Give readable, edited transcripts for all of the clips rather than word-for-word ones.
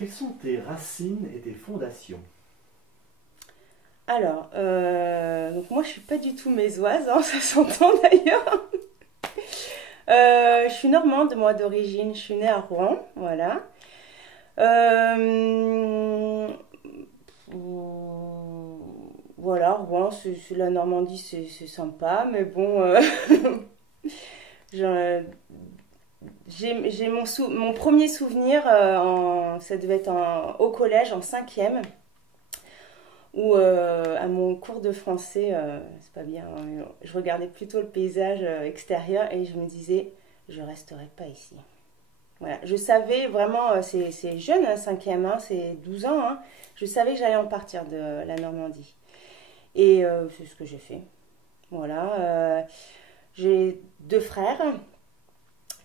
Quelles sont tes racines et tes fondations? Alors, donc moi je suis pas du tout mésoise, hein, ça s'entend d'ailleurs. Je suis normande, moi d'origine, je suis née à Rouen, voilà. Euh, voilà, Rouen, la Normandie c'est sympa, mais bon, j'en- j'ai mon premier souvenir, ça devait être au collège, en cinquième, où à mon cours de français, c'est pas bien, hein, mais je regardais plutôt le paysage extérieur et je me disais, je resterai pas ici. Voilà, je savais vraiment, c'est jeune, hein, cinquième, hein, c'est 12 ans, hein, je savais que j'allais en partir de la Normandie. Et c'est ce que j'ai fait. Voilà, j'ai deux frères,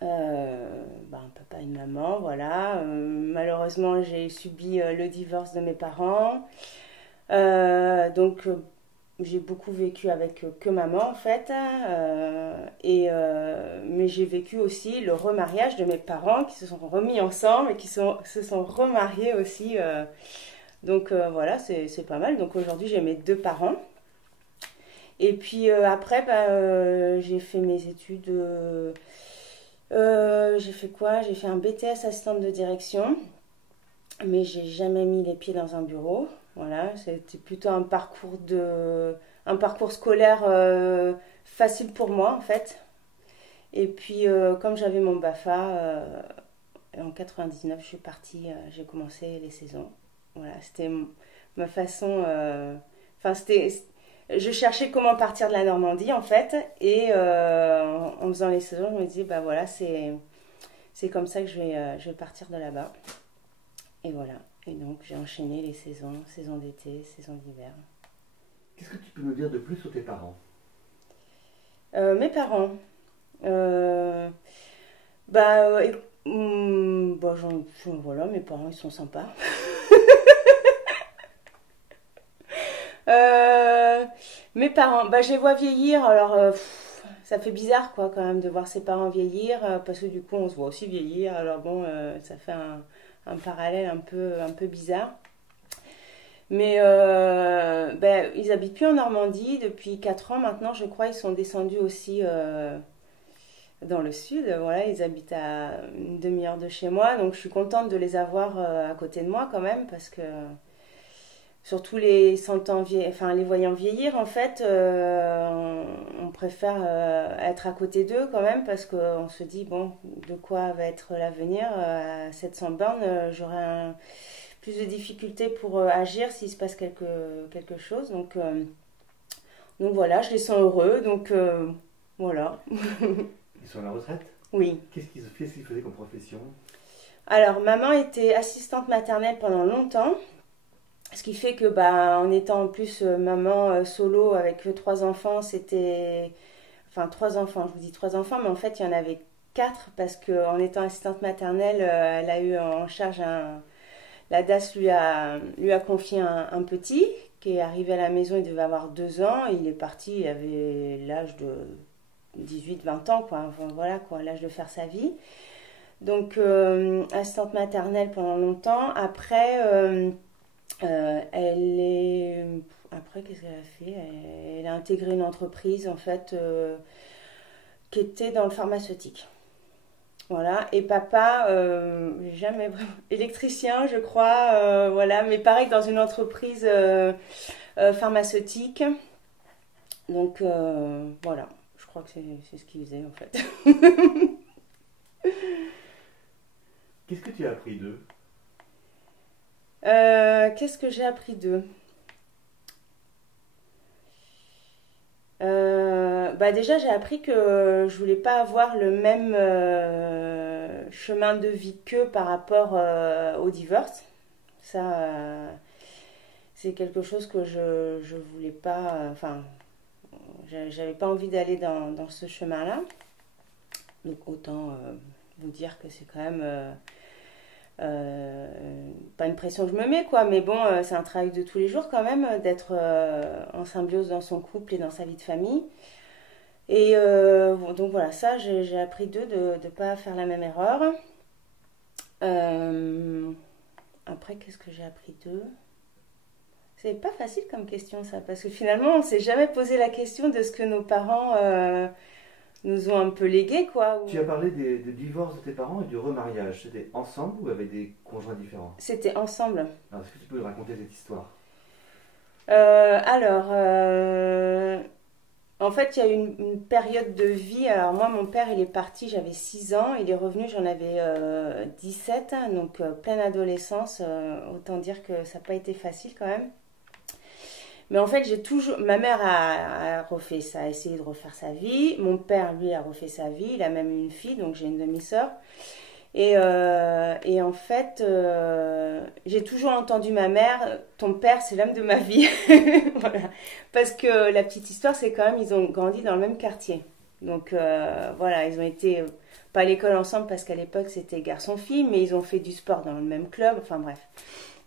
un papa et une maman, voilà. Malheureusement, j'ai subi le divorce de mes parents. Donc, j'ai beaucoup vécu avec que maman en fait, mais j'ai vécu aussi le remariage de mes parents qui se sont remis ensemble et se sont remariés aussi. Donc voilà, c'est pas mal. Donc aujourd'hui j'ai mes deux parents. Et puis après, j'ai fait mes études. J'ai fait quoi? J'ai fait un BTS assistante de direction, mais j'ai jamais mis les pieds dans un bureau. Voilà, c'était plutôt un parcours scolaire facile pour moi en fait. Et puis comme j'avais mon BAFA, en 99, je suis partie, j'ai commencé les saisons. Voilà, c'était ma façon. Enfin, je cherchais comment partir de la Normandie en fait, et en faisant les saisons, je me disais bah voilà, c'est comme ça que je vais partir de là-bas. Et voilà. Et donc j'ai enchaîné les saisons, saison d'été, saison d'hiver. Qu'est-ce que tu peux nous dire de plus sur tes parents? Mes parents. Euh, bah, voilà, mes parents ils sont sympas. Euh, Mes parents, bah, je les vois vieillir, alors ça fait bizarre quoi quand même de voir ses parents vieillir, parce que du coup on se voit aussi vieillir, alors bon, ça fait un parallèle un peu bizarre. Mais ils habitent plus en Normandie depuis 4 ans maintenant, je crois. Ils sont descendus aussi dans le sud. Voilà, ils habitent à une demi-heure de chez moi. Donc je suis contente de les avoir à côté de moi quand même parce que surtout les voyant vieillir en fait, on préfère être à côté d'eux quand même parce qu'on se dit bon, de quoi va être l'avenir à 700 bornes, plus de difficultés pour agir s'il se passe quelque chose. Donc voilà, je les sens heureux. Donc voilà. Ils sont à la retraite? Oui. Qu'est-ce qu'ils faisaient comme profession? Alors, maman était assistante maternelle pendant longtemps. Ce qui fait que, bah, en étant en plus maman solo avec trois enfants, c'était. Enfin, trois enfants, je vous dis trois enfants, mais en fait, il y en avait quatre parce qu'en étant assistante maternelle, elle a eu en charge la DAS lui a confié un petit qui est arrivé à la maison, il devait avoir 2 ans, il est parti, il avait l'âge de 18-20 ans, quoi. Enfin, voilà, quoi, l'âge de faire sa vie. Donc, assistante maternelle pendant longtemps. Après, elle est. Après, qu'est-ce qu'elle a fait? Elle a intégré une entreprise, en fait, qui était dans le pharmaceutique. Voilà, et papa, jamais vraiment électricien, je crois, voilà, mais pareil dans une entreprise pharmaceutique. Donc voilà, je crois que c'est ce qu'il faisait en fait. Qu'est-ce que tu as appris d'eux? Qu'est-ce que j'ai appris d'eux? Déjà, j'ai appris que je voulais pas avoir le même chemin de vie qu'eux par rapport au divorce. Ça, c'est quelque chose que je voulais pas. Enfin, j'avais pas envie d'aller dans ce chemin-là. Donc, autant vous dire que c'est quand même pas une pression que je me mets, quoi. Mais bon, c'est un travail de tous les jours quand même d'être en symbiose dans son couple et dans sa vie de famille. Et donc voilà, ça, j'ai appris d'eux de ne pas faire la même erreur. après, qu'est-ce que j'ai appris d'eux? C'est pas facile comme question ça, parce que finalement on s'est jamais posé la question de ce que nos parents nous ont un peu légué, quoi. Tu as parlé du divorce de tes parents et du remariage. C'était ensemble ou avec des conjoints différents? C'était ensemble. Alors, est-ce que tu peux raconter cette histoire? Alors, en fait, il y a eu une période de vie. Alors moi, mon père, il est parti, j'avais 6 ans. Il est revenu, j'en avais 17, donc pleine adolescence. Autant dire que ça n'a pas été facile quand même. Mais en fait, ma mère a refait ça, a essayé de refaire sa vie. Mon père, lui, a refait sa vie. Il a même eu une fille, donc j'ai une demi-sœur. Et en fait, j'ai toujours entendu ma mère, ton père, c'est l'homme de ma vie. Voilà. Parce que la petite histoire, c'est quand même, ils ont grandi dans le même quartier. Donc voilà, ils ont été, pas à l'école ensemble parce qu'à l'époque c'était garçon-fille, mais ils ont fait du sport dans le même club, enfin bref.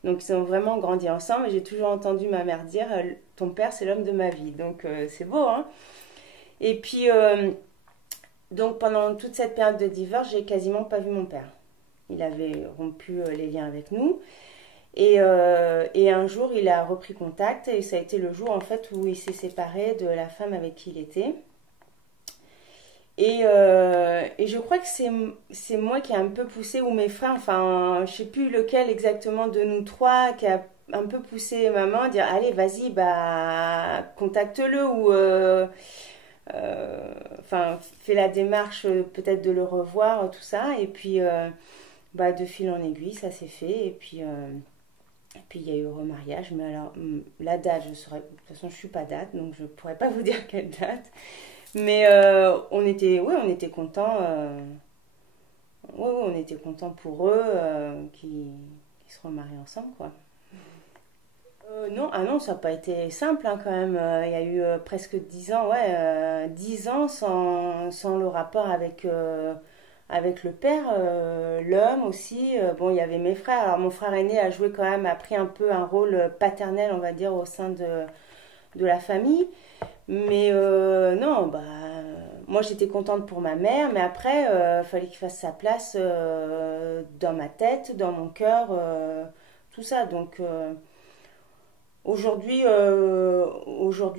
Donc ils ont vraiment grandi ensemble et j'ai toujours entendu ma mère dire, ton père, c'est l'homme de ma vie. Donc c'est beau, hein. Et puis... donc pendant toute cette période de divorce, j'ai quasiment pas vu mon père. Il avait rompu les liens avec nous. Et un jour, il a repris contact et ça a été le jour en fait où il s'est séparé de la femme avec qui il était. Et je crois que c'est moi qui ai un peu poussé, ou mes frères, enfin je sais plus lequel exactement de nous trois, qui a un peu poussé maman à dire allez vas-y, bah contacte-le ou... enfin, fait la démarche peut-être de le revoir, tout ça. Et puis, bah, de fil en aiguille, ça s'est fait. Et puis, il y a eu le remariage. Mais alors, la date, je saurais. De toute façon, je suis pas date, donc je pourrais pas vous dire quelle date. Mais on était contents. On était contents pour eux qui se remarient ensemble, quoi. Non, ah non, ça n'a pas été simple hein, quand même. Il y a eu presque 10 ans, 10 ans sans le rapport avec le père, l'homme aussi. Bon, il y avait mes frères. Alors mon frère aîné a pris un peu un rôle paternel, on va dire, au sein de la famille. Mais non, bah, moi j'étais contente pour ma mère, mais après, il fallait qu'il fasse sa place dans ma tête, dans mon cœur, tout ça. Donc... Aujourd'hui,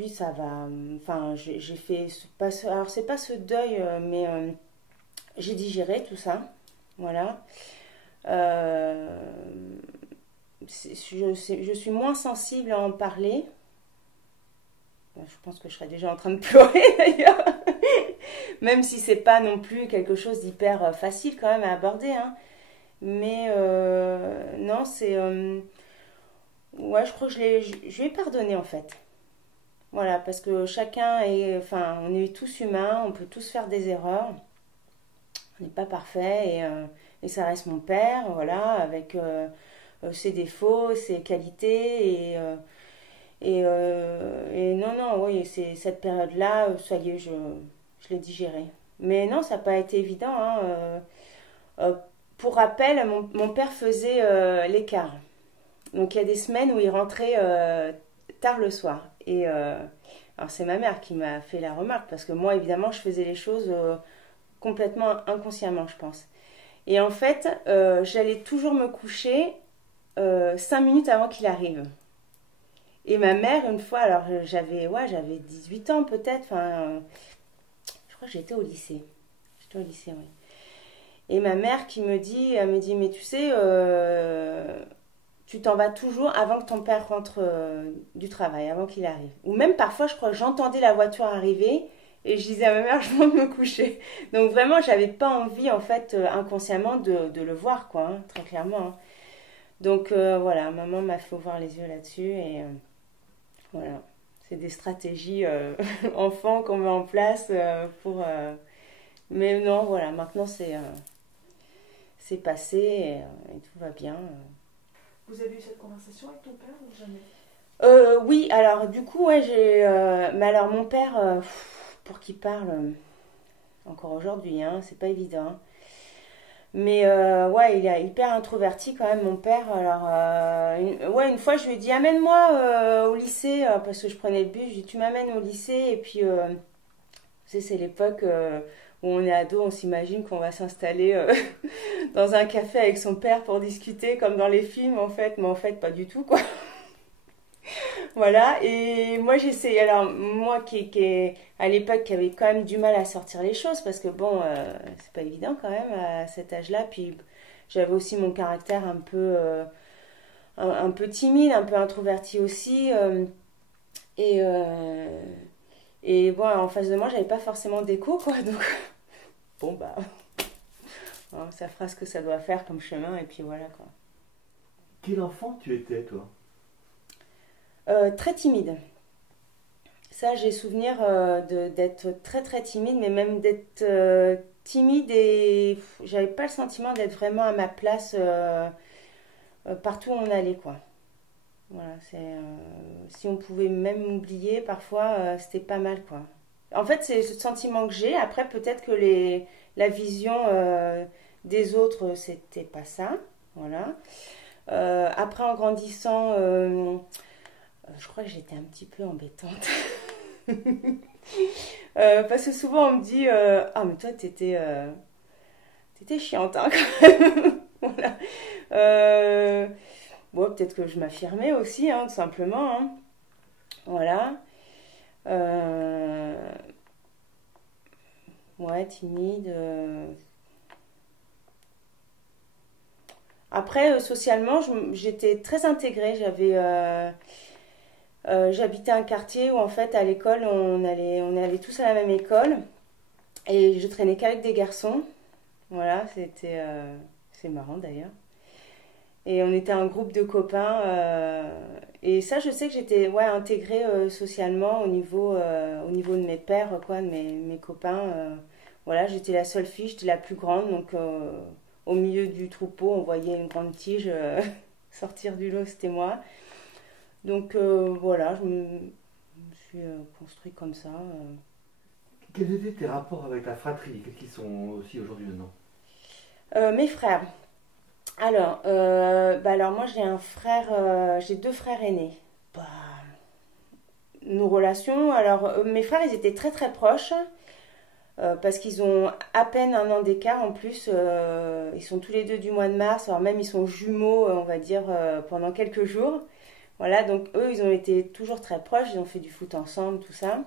ça va. Enfin, j'ai fait. Alors, c'est pas ce deuil, mais j'ai digéré tout ça. Voilà. Euh, je suis moins sensible à en parler. Je pense que je serais déjà en train de pleurer d'ailleurs. Même si c'est pas non plus quelque chose d'hyper facile quand même à aborder. Hein. Mais non, c'est. Ouais, je crois que je lui ai pardonné en fait. Voilà, parce que chacun est, enfin, on est tous humains, on peut tous faire des erreurs. On n'est pas parfait et ça reste mon père, voilà, avec ses défauts, ses qualités et non, non, oui, c'est cette période-là, ça y est, je l'ai digéré. Mais non, ça n'a pas été évident. Hein, pour rappel, mon père faisait l'écart. Donc il y a des semaines où il rentrait tard le soir. Et alors c'est ma mère qui m'a fait la remarque, parce que moi, évidemment, je faisais les choses complètement inconsciemment, je pense. Et en fait, j'allais toujours me coucher 5 minutes avant qu'il arrive. Et ma mère, une fois, alors j'avais 18 ans peut-être, enfin, je crois que j'étais au lycée. J'étais au lycée, oui. Et ma mère elle me dit, mais tu sais, tu t'en vas toujours avant que ton père rentre du travail, avant qu'il arrive. Ou même parfois, je crois que j'entendais la voiture arriver et je disais à ma mère, je vais me coucher. Donc vraiment, j'avais pas envie, en fait, inconsciemment, de le voir, quoi, hein, très clairement. Hein. Donc voilà, maman m'a fait ouvrir les yeux là-dessus et voilà. C'est des stratégies enfants qu'on met en place pour... Mais non, voilà, maintenant c'est passé et tout va bien. Vous avez eu cette conversation avec ton père ou jamais? Oui, alors du coup, ouais, mais alors mon père, pour qu'il parle, encore aujourd'hui, hein, c'est pas évident. Mais ouais, il est hyper introverti quand même, mon père. Alors, une fois, je lui ai dit, amène-moi au lycée, parce que je prenais le bus. Je lui ai dit, tu m'amènes au lycée. Et puis, tu sais, c'est l'époque où on est ado, on s'imagine qu'on va s'installer dans un café avec son père pour discuter, comme dans les films, en fait. Mais en fait, pas du tout, quoi. Voilà, et moi j'essaie, alors moi à l'époque qui avait quand même du mal à sortir les choses, parce que bon, c'est pas évident quand même à cet âge-là, puis j'avais aussi mon caractère un peu timide, un peu introverti aussi, et, euh, et bon, en face de moi j'avais pas forcément d'écho, quoi, donc bon bah, hein, ça fera ce que ça doit faire comme chemin, et puis voilà quoi. Quel enfant tu étais, toi? Très timide. Ça, j'ai souvenir d'être très très timide, mais même d'être timide et j'avais pas le sentiment d'être vraiment à ma place partout où on allait, quoi. Voilà, si on pouvait même m'oublier, parfois, c'était pas mal, quoi. En fait, c'est ce sentiment que j'ai. Après, peut-être que la vision des autres, c'était pas ça. Voilà. Après, en grandissant, je crois que j'étais un petit peu embêtante. Parce que souvent on me dit ah mais toi t'étais chiante hein, quand même. Voilà. Bon peut-être que je m'affirmais aussi hein, tout simplement hein. Voilà. Euh, ouais timide. Après socialement j'étais très intégrée. J'habitais un quartier où en fait à l'école on allait tous à la même école et je traînais qu'avec des garçons. Voilà, c'est marrant d'ailleurs. Et on était un groupe de copains et ça je sais que j'étais ouais intégrée socialement au niveau de mes pères quoi, de mes copains. Voilà, j'étais la seule fille, j'étais la plus grande donc au milieu du troupeau on voyait une grande tige sortir du lot, c'était moi. Donc voilà, je me suis construit comme ça. Quels étaient tes rapports avec la fratrie? Quels qu'ils sont aussi aujourd'hui maintenant? Mes frères. Alors moi j'ai deux frères aînés. Bah, nos relations, alors mes frères ils étaient très très proches parce qu'ils ont à peine un an d'écart en plus. Ils sont tous les deux du mois de mars, alors même ils sont jumeaux on va dire pendant quelques jours. Voilà, donc eux, ils ont été toujours très proches, ils ont fait du foot ensemble, tout ça.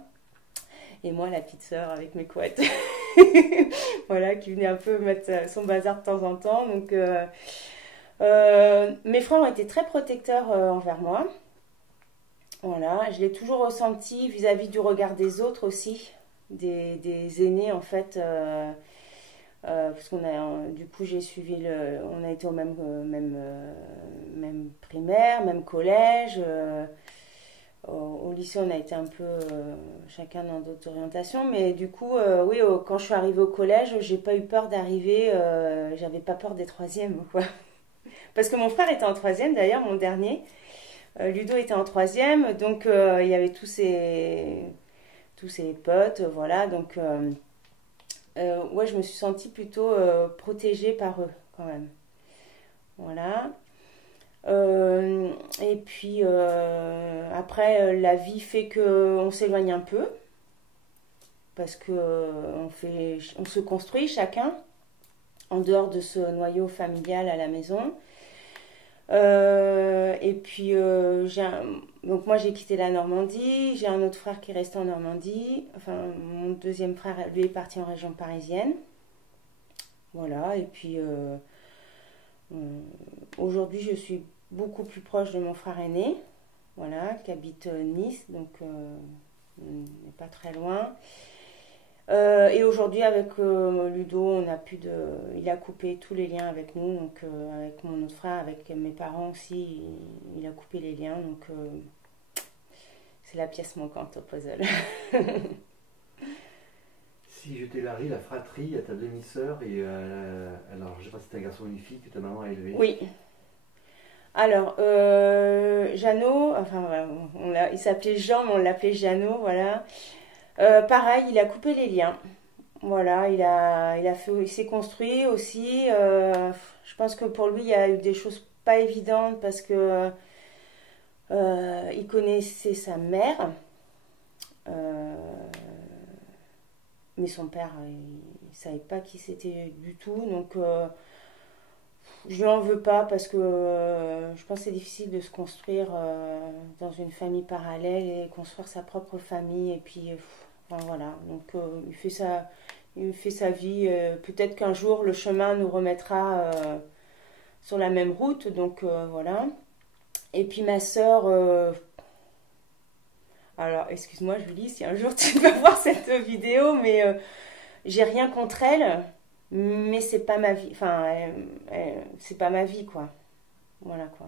Et moi, la petite sœur avec mes couettes, voilà, qui venait un peu mettre son bazar de temps en temps. Donc, mes frères ont été très protecteurs envers moi. Voilà, je l'ai toujours ressenti vis-à-vis du regard des autres aussi, des aînés en fait. Parce du coup, on a été même primaire, même collège. Au lycée, on a été un peu chacun dans d'autres orientations. Mais du coup, oui, quand je suis arrivée au collège, j'ai pas eu peur d'arriver. J'avais pas peur des troisièmes, quoi. Parce que mon frère était en troisième, d'ailleurs, mon dernier. Ludo était en troisième, donc il y avait tous ses potes, voilà. Donc ouais, je me suis sentie plutôt protégée par eux, quand même. Voilà. Et puis après, la vie fait qu'on s'éloigne un peu parce que on se construit chacun en dehors de ce noyau familial à la maison. Et puis donc moi j'ai quitté la Normandie, j'ai un autre frère qui est resté en Normandie. Enfin, mon deuxième frère lui est parti en région parisienne. Voilà, et puis aujourd'hui je suis beaucoup plus proche de mon frère aîné, voilà, qui habite Nice, donc on n'est pas très loin. Et aujourd'hui avec Ludo, il a coupé tous les liens avec nous, donc avec mon autre frère, avec mes parents aussi, il a coupé les liens, donc c'est la pièce manquante au puzzle. Si je t'élargis la fratrie à ta demi-sœur et alors je sais pas si c'est un garçon ou une fille que ta maman a élevé. Oui. Alors, Jeannot, enfin voilà, il s'appelait Jean, mais on l'appelait Jeannot, voilà. Pareil, il a coupé les liens. Voilà, il s'est construit aussi. Je pense que pour lui, il y a eu des choses pas évidentes parce que il connaissait sa mère. Mais son père, il savait pas qui c'était du tout. Donc, je lui en veux pas parce que je pense que c'est difficile de se construire dans une famille parallèle et construire sa propre famille. Et puis, enfin, voilà. Donc, il fait sa vie. Peut-être qu'un jour, le chemin nous remettra sur la même route. Donc, voilà. Et puis, ma sœur... alors, excuse-moi, Julie, si un jour tu vas voir cette vidéo, mais j'ai rien contre elle, mais c'est pas ma vie. Enfin, c'est pas ma vie, quoi. Voilà, quoi.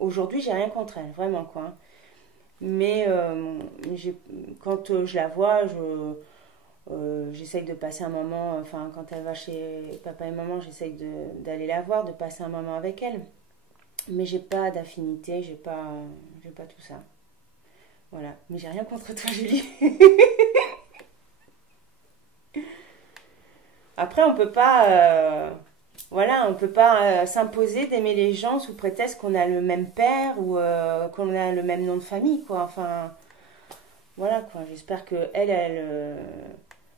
Aujourd'hui, j'ai rien contre elle, vraiment, quoi. Mais quand je la vois, j'essaye de passer un moment. Enfin, quand elle va chez papa et maman, j'essaye d'aller la voir, de passer un moment avec elle. Mais j'ai pas d'affinité, j'ai pas tout ça. Voilà, mais j'ai rien contre toi, Julie. Après, on peut pas, voilà, on peut pas s'imposer d'aimer les gens sous prétexte qu'on a le même père ou qu'on a le même nom de famille, quoi. Enfin, voilà, quoi. J'espère que elle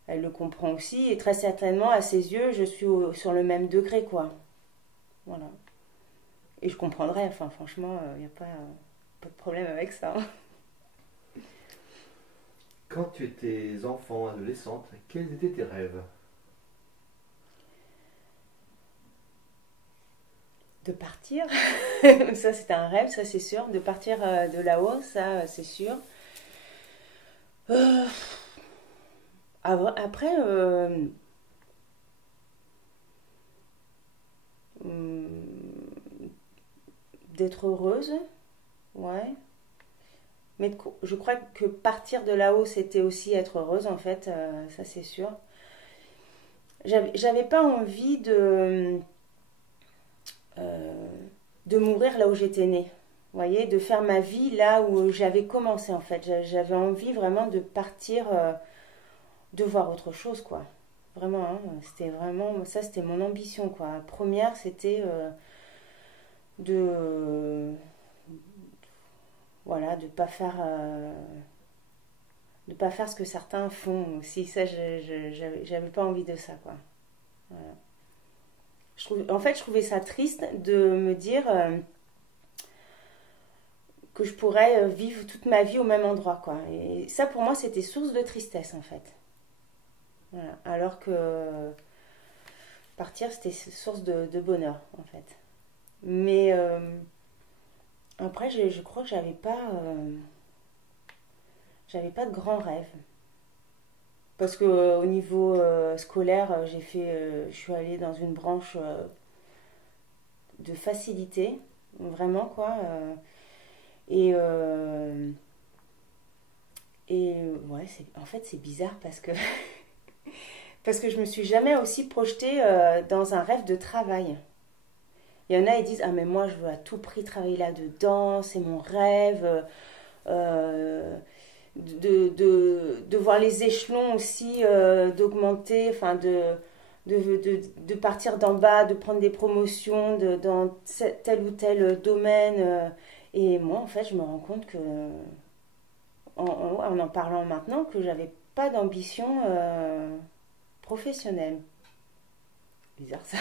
le comprend aussi et très certainement à ses yeux, je suis sur le même degré, quoi. Voilà. Et je comprendrai. Enfin, franchement, il n'y a pas de problème avec ça. Quand tu étais enfant, adolescente, quels étaient tes rêves? De partir, ça c'est un rêve, ça c'est sûr. De partir de là-haut, ça c'est sûr. Après, d'être heureuse, ouais. Mais je crois que partir de là-haut, c'était aussi être heureuse, en fait, ça c'est sûr. J'avais pas envie de mourir là où j'étais née. Vous voyez, de faire ma vie là où j'avais commencé, en fait. J'avais envie vraiment de partir, de voir autre chose, quoi. Vraiment, hein, c'était vraiment, ça c'était mon ambition, quoi. La première, c'était de... Voilà, de pas faire ce que certains font aussi. Ça, j'avais pas envie de ça, quoi. Voilà. En fait, je trouvais ça triste de me dire que je pourrais vivre toute ma vie au même endroit, quoi. Et ça, pour moi, c'était source de tristesse, en fait. Voilà. Alors que partir, c'était source de bonheur, en fait. Mais après, je crois que j'avais pas de grands rêves. Parce que au niveau scolaire, je suis allée dans une branche de facilité, vraiment, quoi. Ouais, en fait, c'est bizarre parce que parce que je me suis jamais aussi projetée dans un rêve de travail. Il y en a, ils disent, ah mais moi je veux à tout prix travailler là-dedans, c'est mon rêve. De voir les échelons aussi d'augmenter, enfin de partir d'en bas, de prendre des promotions dans tel ou tel domaine. Et moi, en fait, je me rends compte que, en parlant maintenant, que j'avais pas d'ambition professionnelle. Bizarre ça.